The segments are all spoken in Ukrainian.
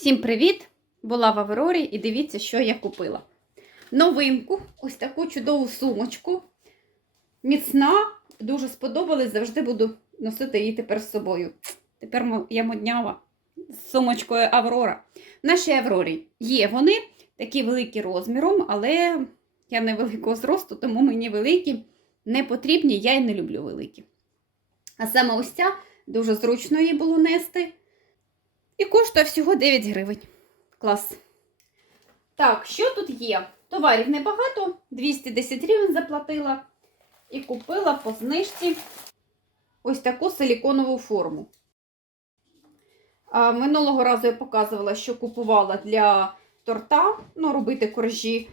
Всім привіт! Була в Аврорі і дивіться, що я купила. Новинку, ось таку чудову сумочку. Міцна, дуже сподобалась, завжди буду носити її тепер з собою. Тепер я моднява з сумочкою Аврора. В нашій Аврорі є вони такі великі розміром, але я не великого зросту, тому мені великі не потрібні, я і не люблю великі. А саме ось ця дуже зручно її було нести. І коштує всього 9 гривень. Клас. Так, що тут є? Товарів небагато, 210 гривень заплатила. І купила по знижці ось таку силіконову форму. А, минулого разу я показувала, що купувала для торта, ну, робити коржі.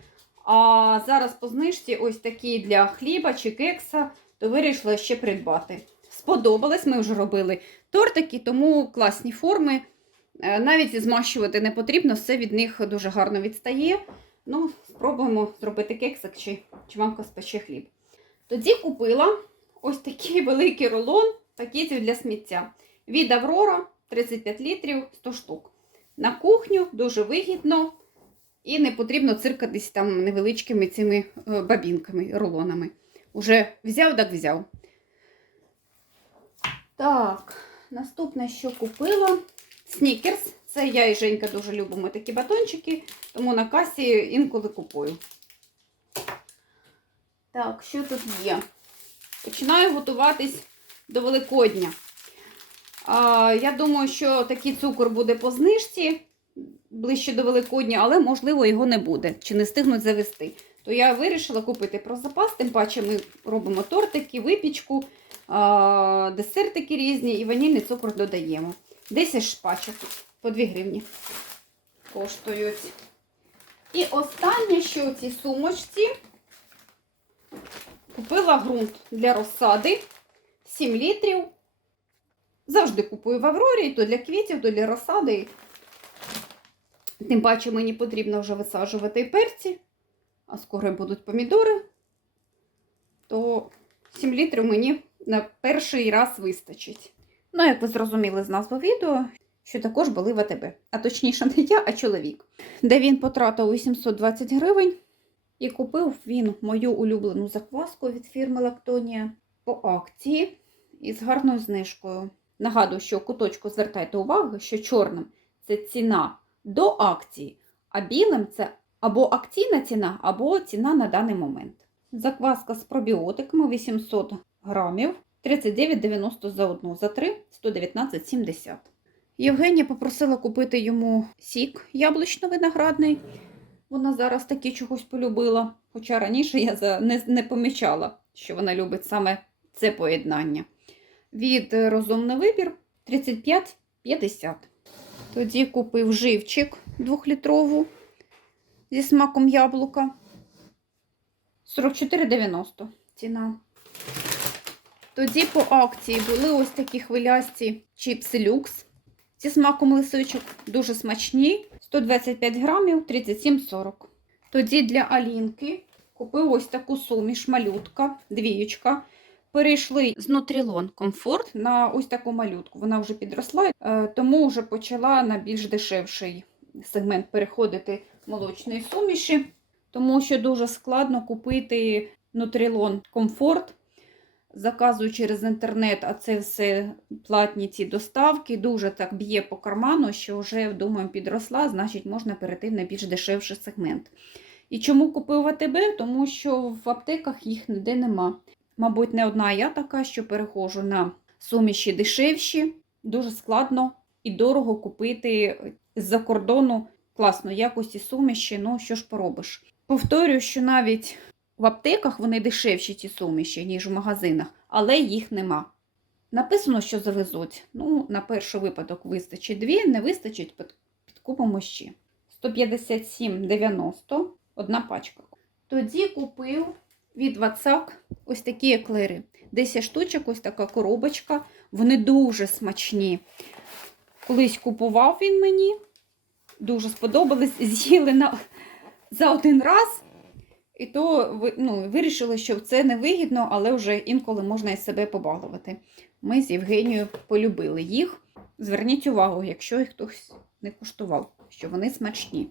А зараз по знижці ось такі для хліба чи кекса, то вирішила ще придбати. Сподобалось, ми вже робили тортики, тому класні форми. Е, Навіть змащувати не потрібно, все від них дуже гарно відстає. Ну, спробуємо зробити кексик чи, чи мамка спече хліб. Тоді купила ось такий великий рулон пакетів для сміття. Від Аврора 35 літрів 100 штук. На кухню дуже вигідно і не потрібно циркатись там невеличкими цими е, бабінками, рулонами. Уже взяв, так взяв. Так, наступне, що купила. Снікерс. Це я і Женька дуже любимо такі батончики, тому на касі інколи купую. Так, що тут є? Починаю готуватись до Великодня. А, я думаю, що такий цукор буде по знижці ближче до Великодня, але, можливо, його не буде, чи не встигнуть завести. То я вирішила купити про запас, тим паче ми робимо тортики, випічку, десертики різні і ванільний цукор додаємо. 10 шпачок по 2 гривні коштують. І останнє, що у цій сумочці, купила ґрунт для розсади 7 літрів. Завжди купую в Аврорі, то для квітів, то для розсади. Тим паче мені потрібно вже висаджувати перці, а скоро будуть помідори, то 7 літрів мені на перший раз вистачить. Ну, як ви зрозуміли з назви відео, що також були в АТБ. А точніше, не я, а чоловік. Де він потратив 820 гривень і купив він мою улюблену закваску від фірми Лактонія по акції із гарною знижкою. Нагадую, що куточку звертайте увагу, що чорним це ціна до акції, а білим це або акційна ціна, або ціна на даний момент. Закваска з пробіотиками 800 грамів. 39,90 за одну, за три 119,70. Євгенія попросила купити йому сік яблучно-виноградний. Вона зараз таки чогось полюбила. Хоча раніше я не, не помічала, що вона любить саме це поєднання. Від е, розумний вибір 35,50. Тоді купив живчик 2-літрову зі смаком яблука. 44,90 ціна. Тоді по акції були ось такі хвилясті чіпси люкс зі смаком лисичок. Дуже смачні. 125 грамів 37,40. Тоді для Алінки купив ось таку суміш малютка, двіючка. Перейшли з Нутрілон Комфорт на ось таку малютку. Вона вже підросла, е, тому вже почала на більш дешевший сегмент переходити молочної суміші, тому що дуже складно купити Нутрілон Комфорт заказую через інтернет, а це все платні ці доставки, дуже так б'є по карману, що вже, думаю, підросла, значить, можна перейти на більш дешевший сегмент. І чому купив АТБ? Тому що в аптеках їх ніде нема. Мабуть, не одна я така, що переходжу на суміші дешевші, дуже складно і дорого купити з-за кордону класної якості суміші, ну що ж поробиш. Повторюю, що навіть в аптеках вони дешевші ці суміші, ніж в магазинах, але їх нема. Написано, що завезуть. Ну, на перший випадок вистачить дві, не вистачить, підкупимо ще. 157,90 одна пачка. Тоді купив від WhatsApp ось такі еклери. 10 штучок, ось така коробочка. Вони дуже смачні. Колись купував він мені, дуже сподобались, з'їли на... за один раз. І то ну, вирішили, що це невигідно, але вже інколи можна і себе побалувати. Ми з Євгенією полюбили їх. Зверніть увагу, якщо їх хтось не куштував, що вони смачні.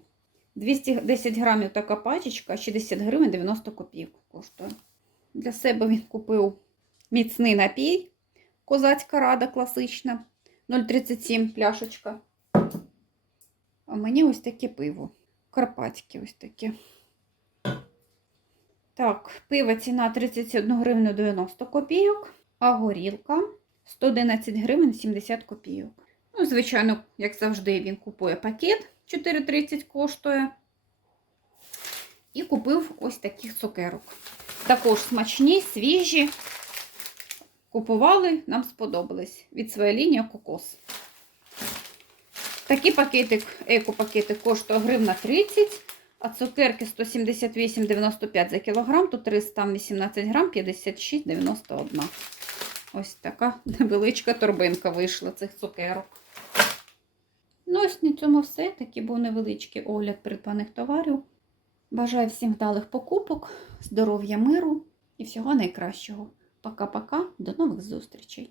210 грамів така пачечка, 60 гривень 90 копійок коштує. Для себе він купив міцний напій. Козацька рада класична. 0,37 пляшечка. А мені ось таке пиво. Карпатське ось таке. Так, пиво ціна 31 гривну 90 копійок, а горілка 111 гривень 70 копійок. Ну, звичайно, як завжди, він купує пакет 4,30 коштує. І купив ось таких цукерок. Також смачні, свіжі. Купували, нам сподобались. Від своєї лінії кокос. Такий пакетик, еко-пакетик коштує гривна 30, а цукерки 178,95 за кілограм, то 318 грам 56,91. Ось така невеличка торбинка вийшла цих цукерок. Ну, ось на цьому все. Такий був невеличкий огляд придбаних товарів. Бажаю всім вдалих покупок, здоров'я, миру і всього найкращого. Пока-пока, до нових зустрічей!